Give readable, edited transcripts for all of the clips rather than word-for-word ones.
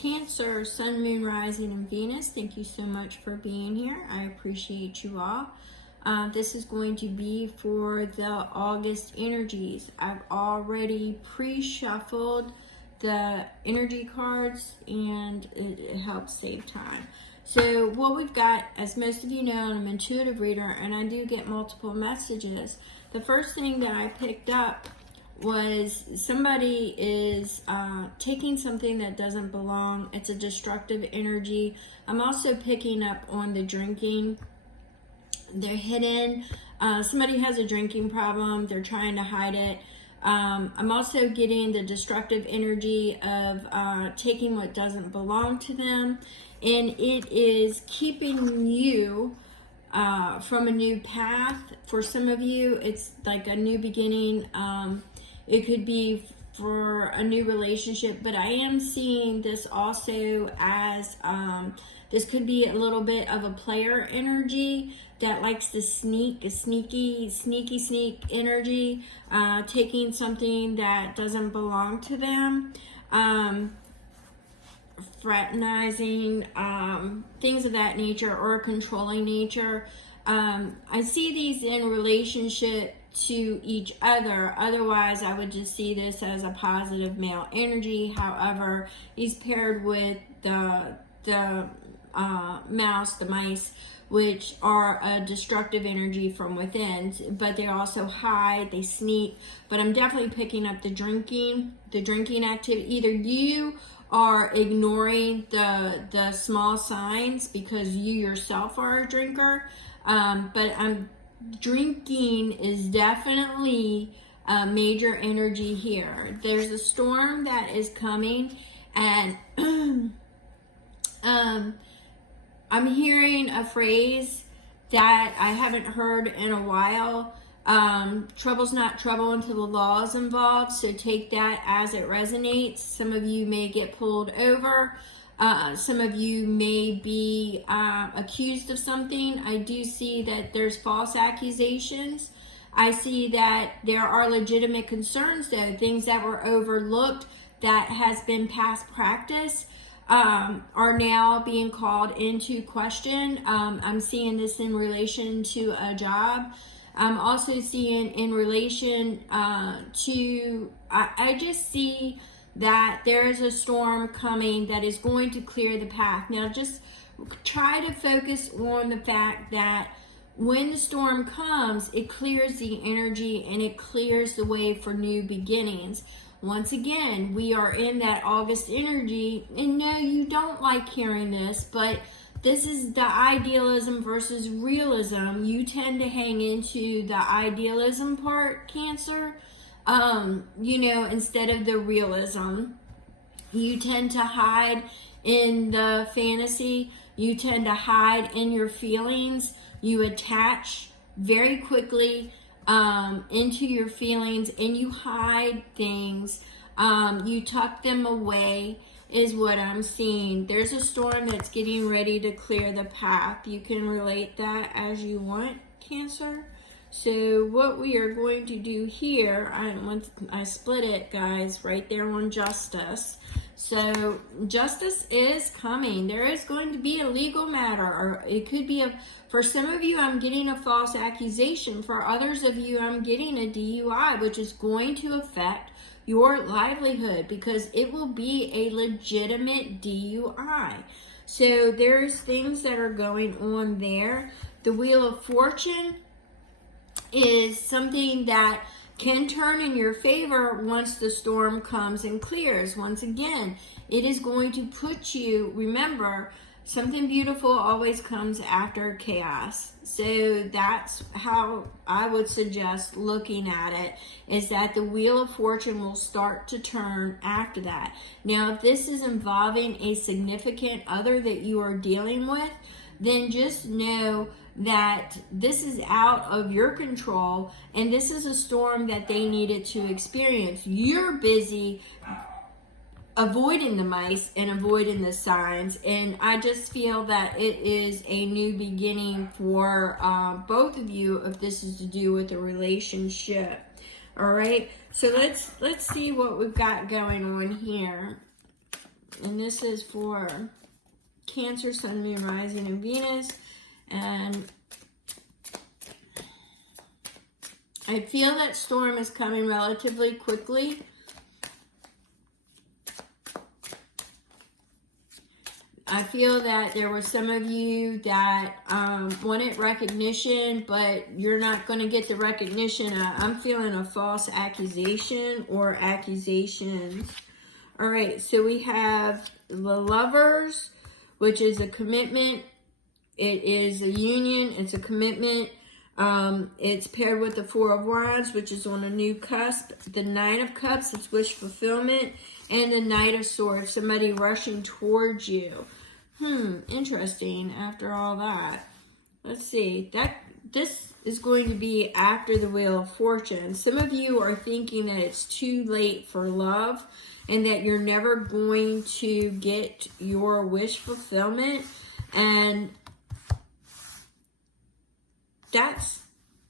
Cancer, Sun, Moon, Rising, and Venus, thank you so much for being here. I appreciate you all. This is going to be for the August energies. I've already pre-shuffled the energy cards, and it helps save time. So what we've got, as most of you know, I'm an intuitive reader, and I do get multiple messages. The first thing that I picked up was somebody is taking something that doesn't belong. It's a destructive energy. I'm also picking up on the drinking. They're hidden. Somebody has a drinking problem. They're trying to hide it. I'm also getting the destructive energy of taking what doesn't belong to them. And it is keeping you from a new path. For some of you, it's like a new beginning. It could be for a new relationship, but I am seeing this also as this could be a little bit of a player energy that likes to sneak, a sneaky energy, taking something that doesn't belong to them, fraternizing, things of that nature, or a controlling nature. I see these in relationship to each other. Otherwise, I would just see this as a positive male energy. However, he's paired with the mice, which are a destructive energy from within, but they also hide, they sneak. But I'm definitely picking up the drinking activity. Either you are ignoring the small signs because you yourself are a drinker, but drinking is definitely a major energy here. There's a storm that is coming, and I'm hearing a phrase that I haven't heard in a while. Trouble's not trouble until the law is involved, so take that as it resonates. Some of you may get pulled over. Some of you may be accused of something. I do see that there's false accusations. I see that there are legitimate concerns, though, things that were overlooked that has been past practice are now being called into question. I'm seeing this in relation to a job. I'm also seeing in relation to, I just see that there is a storm coming that is going to clear the path. Now just try to focus on the fact that when the storm comes, it clears the energy and it clears the way for new beginnings. Once again, we are in that August energy, and no, you don't like hearing this, but this is the idealism versus realism. You tend to hang into the idealism part, Cancer, instead of the realism. You tend to hide in the fantasy. You tend to hide in your feelings. You attach very quickly into your feelings, and you hide things. You tuck them away is what I'm seeing. There's a storm that's getting ready to clear the path. You can relate that as you want, Cancer. So what we are going to do here, I split it, guys, right there on justice. So justice is coming. There is going to be a legal matter, or it could be for some of you, I'm getting a false accusation. For others of you, I'm getting a DUI, which is going to affect your livelihood because it will be a legitimate DUI. So there's things that are going on there. The Wheel of Fortune is something that can turn in your favor once the storm comes and clears. Once again, it is going to put you, remember, something beautiful always comes after chaos. So that's how I would suggest looking at it, is that the Wheel of Fortune will start to turn after that. Now, if this is involving a significant other that you are dealing with, then just know that this is out of your control, and this is a storm that they needed to experience. You're busy avoiding the mice and avoiding the signs, and I just feel that it is a new beginning for both of you if this is to do with a relationship. All right, so let's see what we've got going on here. And this is for Cancer, Sun, Moon, Rising, and Venus. And I feel that storm is coming relatively quickly. I feel that there were some of you that wanted recognition, but you're not going to get the recognition. I'm feeling a false accusation or accusations. All right, so we have the Lovers, which is a commitment. It is a union. It's a commitment. It's paired with the Four of Wands, which is on a new cusp. The Nine of Cups, it's wish fulfillment. And the Knight of Swords, somebody rushing towards you. Interesting after all that. Let's see. This is going to be after the Wheel of Fortune. Some of you are thinking that it's too late for love and that you're never going to get your wish fulfillment. And that's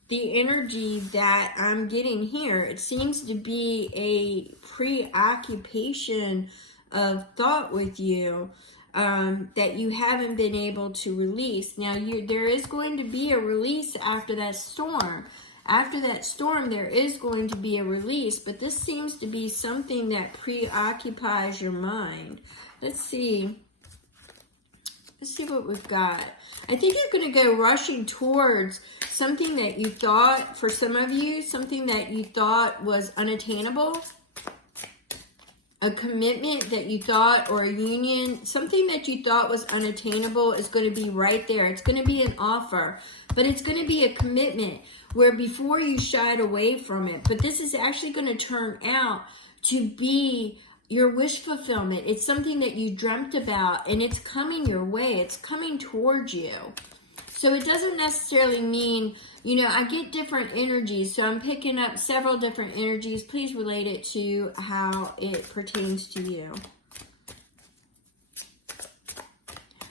the energy that I'm getting here. It seems to be a preoccupation of thought with you that you haven't been able to release. Now, there is going to be a release after that storm. After that storm, there is going to be a release, but this seems to be something that preoccupies your mind. Let's see. Let's see what we've got. I think you're going to go rushing towards something that you thought, for some of you, something that you thought was unattainable. A commitment that you thought, or a union, something that you thought was unattainable is going to be right there. It's going to be an offer, but it's going to be a commitment where before you shied away from it. But this is actually going to turn out to be your wish fulfillment. It's something that you dreamt about, and it's coming your way. It's coming towards you. So it doesn't necessarily mean, I get different energies. So I'm picking up several different energies. Please relate it to how it pertains to you.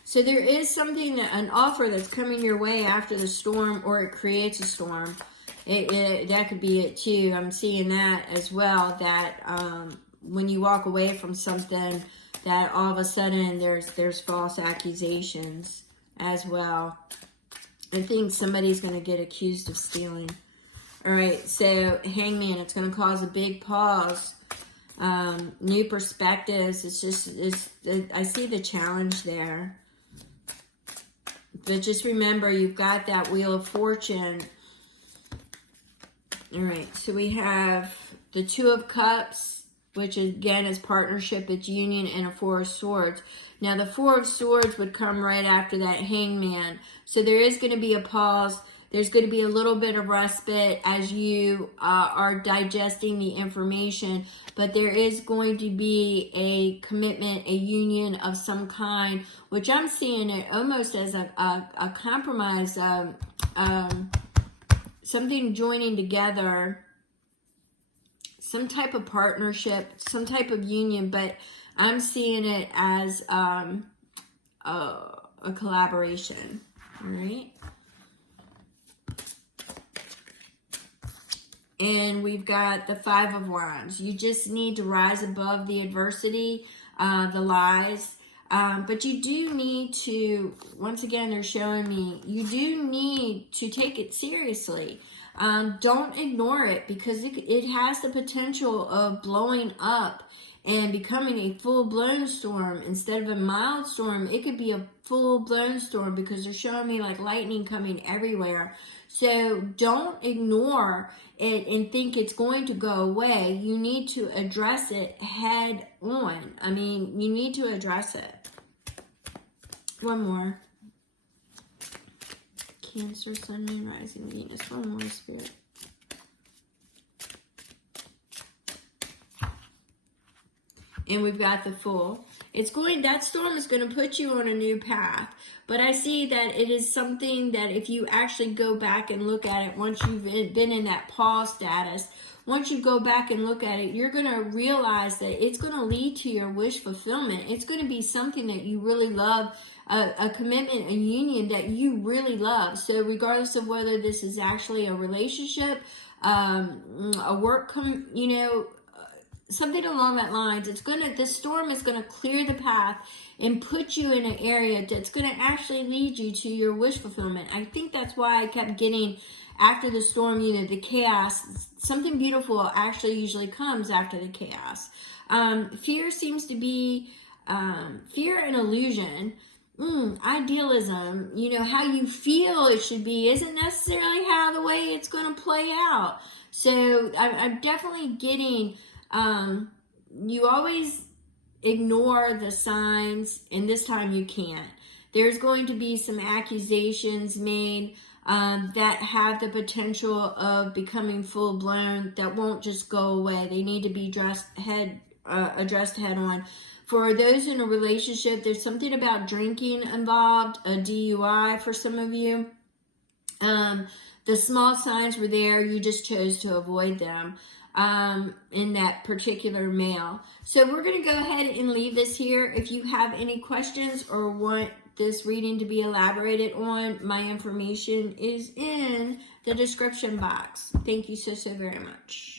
So there is something, an offer that's coming your way after the storm, or it creates a storm. That could be it too. I'm seeing that as well, that when you walk away from something, that all of a sudden there's false accusations as well. I think somebody's going to get accused of stealing. All right, so Hangman, it's going to cause a big pause. New perspectives. I see the challenge there. But just remember, you've got that Wheel of Fortune. All right, so we have the Two of Cups, which again is partnership, it's union, and a Four of Swords. Now, the Four of Swords would come right after that Hangman. So there is going to be a pause. There's going to be a little bit of respite as you are digesting the information. But there is going to be a commitment, a union of some kind, which I'm seeing it almost as a compromise, something joining together, some type of partnership, some type of union, but I'm seeing it as a collaboration. All right. And we've got the Five of Wands. You just need to rise above the adversity, the lies. But you do need to, once again, they're showing me, you do need to take it seriously. Don't ignore it, because it has the potential of blowing up and becoming a full-blown storm. Instead of a mild storm, it could be a full-blown storm, because they're showing me like lightning coming everywhere. So don't ignore it and think it's going to go away. You need to address it head on. I mean, you need to address it. One more. Cancer, Sun, Moon, Rising, Venus. One more, Spirit. And we've got the Fool. That storm is going to put you on a new path. But I see that it is something that if you actually go back and look at it, once you've been in that pause status, once you go back and look at it, you're going to realize that it's going to lead to your wish fulfillment. It's going to be something that you really love, a commitment, a union that you really love. So regardless of whether this is actually a relationship, a work, something along that lines. This storm is gonna clear the path and put you in an area that's gonna actually lead you to your wish fulfillment. I think that's why I kept getting, after the storm, the chaos. Something beautiful actually usually comes after the chaos. Fear seems to be fear and illusion. Idealism, how you feel it should be isn't necessarily how the way it's going to play out. So I'm definitely getting, you always ignore the signs, and this time you can't. There's going to be some accusations made that have the potential of becoming full-blown, that won't just go away. They need to be addressed head on. For those in a relationship, there's something about drinking involved, a DUI for some of you. The small signs were there, you just chose to avoid them in that particular male. So we're going to go ahead and leave this here. If you have any questions or want this reading to be elaborated on, my information is in the description box. Thank you so very much.